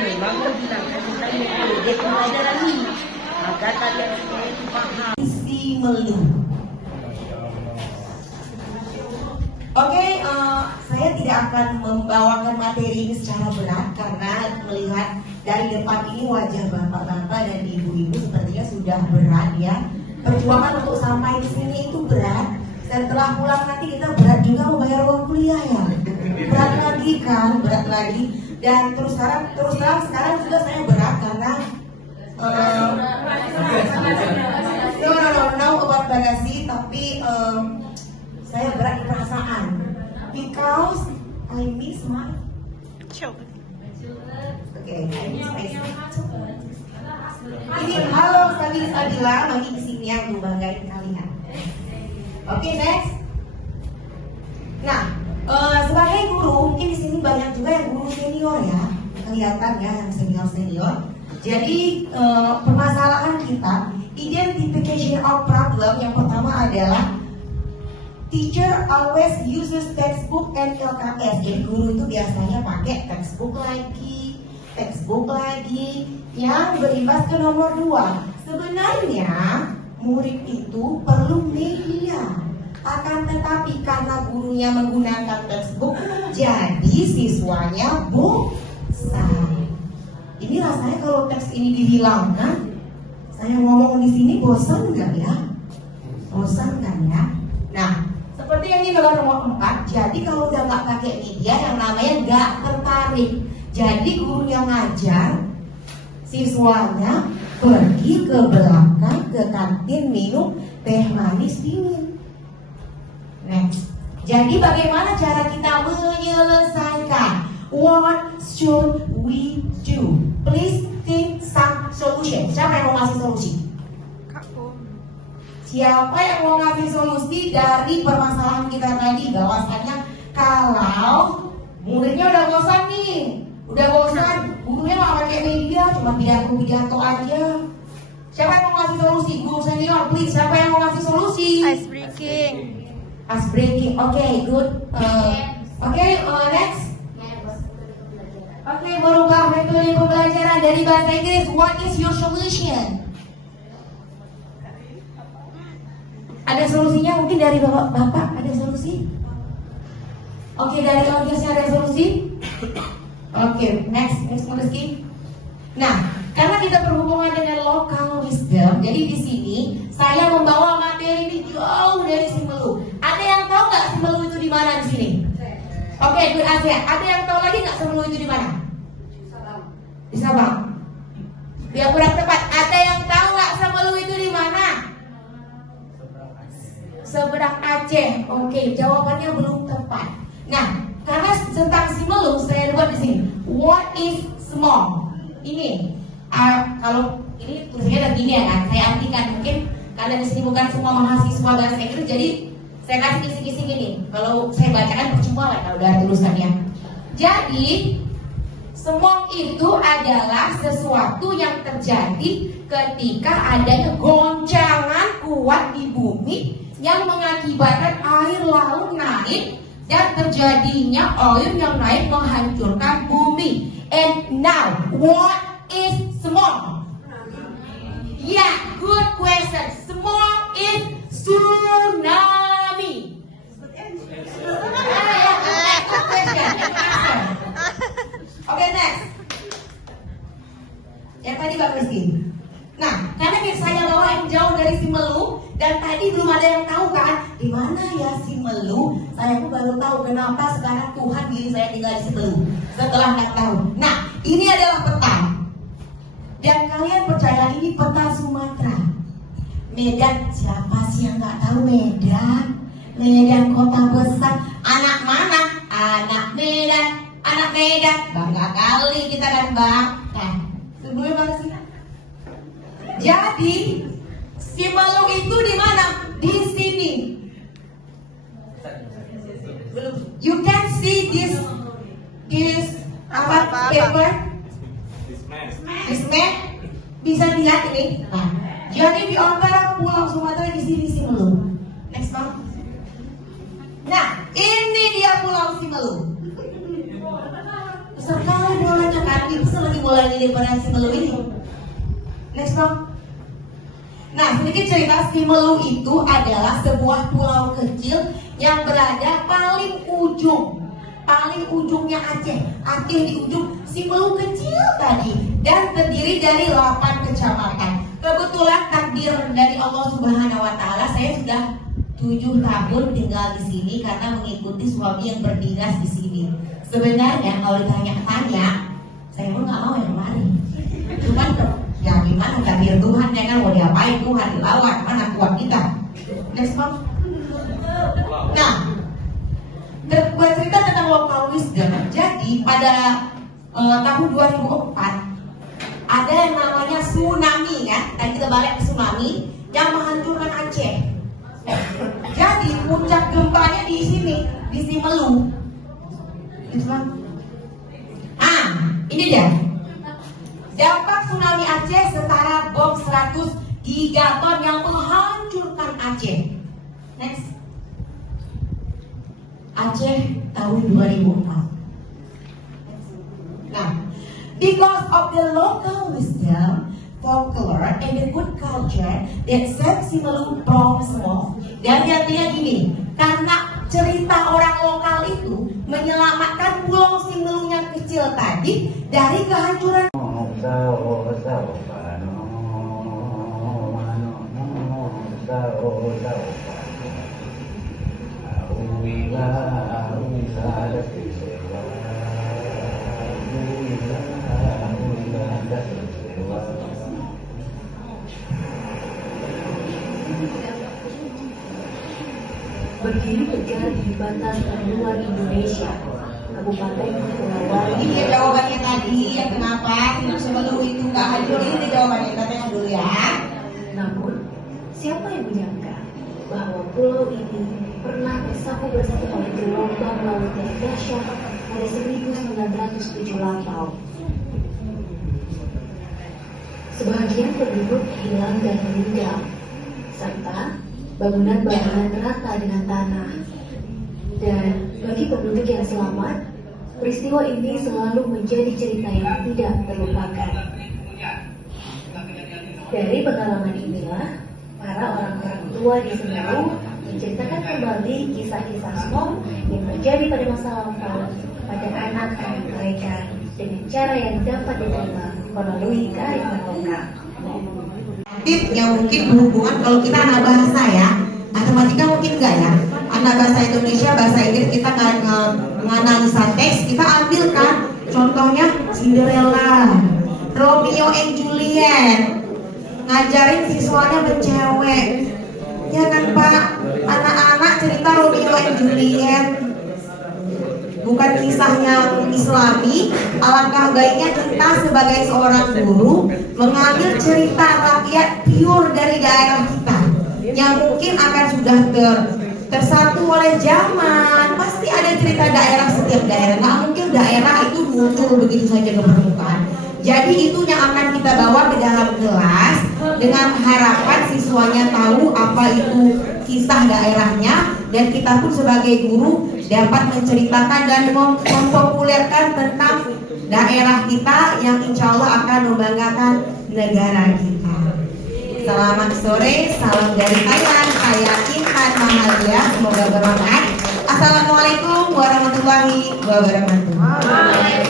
Memang kita mengikuti pelajaran ini, maka kalian semua itu paham. Simelu. Oke, saya tidak akan membawakan materi ini secara berat karena melihat dari depan ini wajah bapak-bapak dan ibu-ibu sepertinya sudah berat ya. Perjuangan untuk sampai di sini itu berat. Setelah pulang nanti kita berat juga membayar uang kuliah ya. Berat lagi kan, berat lagi. Dan terus terang sekarang juga saya berat karena no about bagasi, tapi saya berat di perasaan because I miss my children. Okay, I miss my children. Ini halo sekali Adila, bagi kesini yang membanggakan kalian. Oke, next. Nah, sebagai guru mungkin di sini banyak juga yang guru senior ya, kelihatan ya yang senior. Jadi permasalahan kita identification of problem yang pertama adalah teacher always uses textbook and LKS. Jadi guru itu biasanya pakai textbook lagi yang berimbas ke nomor 2. Sebenarnya murid itu perlu media. Akan tetapi karena gurunya menggunakan textbook, jadi siswanya bosan. Ini rasanya kalau teks ini dihilangkan, saya ngomong di sini bosan nggak ya? Bosan kan ya? Nah, seperti yang di nomor 4, jadi kalau udah nggak pakai media, yang namanya nggak tertarik. Jadi guru yang ngajar, siswanya pergi ke belakang ke kantin minum teh manis dingin. Next. Jadi bagaimana cara kita menyelesaikan? What should we do? Please think some solution. Siapa yang mau ngasih solusi? Siapa yang mau ngasih solusi dari permasalahan kita tadi? Bahwasannya kalau muridnya udah bosan nih, gurunya nggak pakai media, cuma pidato aja. Siapa yang mau ngasih solusi? Guru senior, please. Siapa yang mau ngasih solusi? Ice breaking. Okay, good. Next. Oke, merubah metode pembelajaran dari bahasa Inggris. What is your solution? Ada solusinya mungkin dari bapak ada solusi? Oke, dari audiensnya ada solusi? Oke, next Rizky. Nah, karena kita berhubungan dengan local wisdom, jadi di sini saya membawa materi ini jauh dari Simelu. Ada yang tahu nggak Simelu itu di mana di sini? Oke, good answer. Ada yang tahu lagi nggak Simelu itu di mana? Di Sabang. Biar kurang tepat. Ada yang tahu nggak Simelu itu di mana? Seberang Aceh. Oke, jawabannya belum tepat. Nah, karena tentang Simelu saya buat di sini. What is small? Ini kalau ini tulisannya ada gini ya kan, saya artikan. Mungkin kalian di sini bukan semua mahasiswa bahasa Inggris, jadi saya kasih kisi-kisi gini. Kalau saya bacakan percuma lah kalau dari tulisannya. Jadi small itu adalah sesuatu yang terjadi ketika adanya goncangan kuat di bumi yang mengakibatkan air laut naik dan terjadinya air yang naik menghancurkan bumi. And now, what is small? Yeah, good question. Small is tsunami. Good question. Okay, next. Yang tadi Mbak Rizky. Nah, karena saya bawa yang jauh dari Simelu dan tadi belum ada yang tahu kan di mana ya Simelu. Saya pun baru tahu kenapa sekarang Tuhan diri saya tinggal di Simelu setelah nggak tahu. Nah, ini adalah peta. Dan kalian percaya ini peta Sumatera. Medan, siapa sih yang nggak tahu Medan? Medan kota besar. Anak mana? Anak Medan. Anak Medan. Bangga kali kita kan bang. Nah, sebelumnya bangga sih. Jadi Simelu itu di mana? Di sini. You can see this paper. This map. Bisa dilihat ini. Nah, jadi di antara Pulau Sumatera di sini Simelu. Next bang. Nah, ini dia Pulau Simelu. Sekali bolanya populer di daripada Simelu ini? Next dong. Nah, sedikit cerita, Simelu itu adalah sebuah pulau kecil yang berada paling ujungnya Aceh. Aceh di ujung, Simelu kecil tadi, dan terdiri dari 8 kecamatan. Kebetulan takdir dari Allah Subhanahu wa Ta'ala, saya sudah 7 tahun tinggal di sini karena mengikuti suami yang berdinas di sini. Sebenarnya kalau ditanya-tanya, saya pun nggak mau yang lari. Cuman ya gimana, takdir Tuhan ya kan, mau diapain Tuhan, dilawan, mana kuat kita. Next month. Nah, bercerita tentang local wisdom. Jadi pada tahun 2004 ada yang namanya tsunami ya. Tadi kita balik ke tsunami yang menghancurkan Aceh. Jadi puncak gempanya di sini, di Simelu. Ini dia. Dampak tsunami Aceh setara bom 100 gigaton yang menghancurkan Aceh. Next. Aceh tahun 2004. Nah, because of the local wisdom, folklore, and the good culture that set Simelu from small. Dan artinya gini, karena cerita orang lokal itu menyelamatkan pulau Simelu yang kecil tadi dari kehancuran. Berdiri tegak di batas terluar Indonesia, Kabupaten Kepulauan. Ini jawabannya tadi, ya kenapa Simelu itu nggak hancur, ini jawabannya, kita tengok dulu ya. Namun, siapa yang menyangka bahwa pulau ini pernah bersatu oleh gelombang laut yang dahsyat pada 1907 lampau. Sebagian penduduk hilang dan meninggal, serta bangunan-bangunan rata dengan tanah. Dan bagi penduduk yang selamat, peristiwa ini selalu menjadi cerita yang tidak terlupakan. Dari pengalaman inilah, para orang-orang tua di Simelu menceritakan kembali kisah-kisah Smong yang terjadi pada masa lampau pada anak-anak mereka dengan cara yang dapat diterima melalui kearifan lokal. Yang mungkin berhubungan, kalau kita anak bahasa ya, matematika mungkin enggak ya, anak bahasa Indonesia, bahasa Inggris kita menganalisa teks, kita ambil kan contohnya Cinderella, Romeo and Juliet, ngajarin siswanya bercewek ya kan Pak. Anak-anak cerita Romeo and Juliet bukan kisah yang islami. Alangkah baiknya kita sebagai seorang guru mengambil cerita rakyat pure dari daerah kita yang mungkin akan sudah tersatu oleh zaman. Pasti ada cerita daerah, setiap daerah, nggak mungkin daerah itu muncul begitu saja ke permukaan. Jadi itu yang akan kita bawa ke dalam kelas dengan harapan siswanya tahu apa itu kisah daerahnya, dan kita pun sebagai guru dapat menceritakan dan mempopulerkan tentang daerah kita yang insya Allah akan membanggakan negara kita. Selamat sore, salam dari Thailand. Saya Intan Mahadia, semoga bermanfaat. Assalamualaikum warahmatullahi wabarakatuh.